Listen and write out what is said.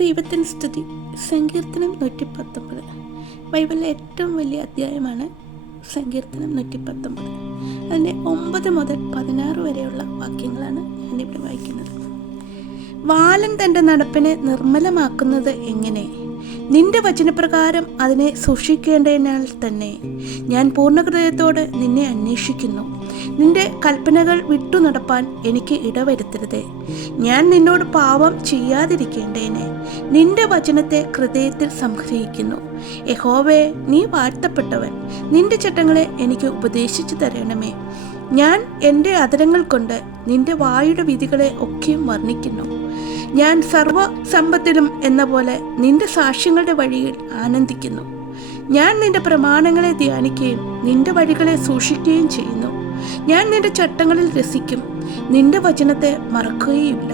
ദൈവത്തിന് സ്തുതി. സങ്കീർത്തനം 119. ബൈബിളിലെ ഏറ്റവും വലിയ അധ്യായമാണ് സങ്കീർത്തനം 119. അതിൻ്റെ 9 മുതൽ 16 വരെയുള്ള വാക്യങ്ങളാണ് ഞാനിവിടെ വായിക്കുന്നത്. വാലൻ തൻ്റെ നടപ്പിനെ നിർമ്മലമാക്കുന്നത് എങ്ങനെ? നിന്റെ വചനപ്രകാരം അതിനെ സൂക്ഷിക്കേണ്ടതിനാൽ തന്നെ ഞാൻ പൂർണ്ണഹൃദയത്തോടെ നിന്നെ അന്വേഷിക്കുന്നു. നിന്റെ കൽപ്പനകൾ വിട്ടു നടപ്പാൻ എനിക്ക് ഇടവരുത്തരുതേ. ഞാൻ നിന്നോട് പാപം ചെയ്യാതിരിക്കേണ്ടതിനെ നിന്റെ വചനത്തെ ഹൃദയത്തിൽ സംഗ്രഹിക്കുന്നു. യഹോവേ, നീ വാഴ്ത്തപ്പെട്ടവൻ. നിന്റെ ചട്ടങ്ങളെ എനിക്ക് ഉപദേശിച്ചു തരണമേ. ഞാൻ എൻ്റെ അധരങ്ങൾ കൊണ്ട് നിന്റെ വായുടെ വിധികളെ ഒക്കെയും വർണ്ണിക്കുന്നു. ഞാൻ സർവ്വ സമ്പത്തിലും എന്ന പോലെ നിന്റെ സാക്ഷ്യങ്ങളുടെ വഴിയിൽ ആനന്ദിക്കുന്നു. ഞാൻ നിന്റെ പ്രമാണങ്ങളെ ധ്യാനിക്കുകയും നിന്റെ വഴികളെ സൂക്ഷിക്കുകയും ചെയ്യുന്നു. ഞാൻ നിന്റെ ചട്ടങ്ങളിൽ രസിക്കും, നിന്റെ വചനത്തെ മറക്കുകയുമില്ല.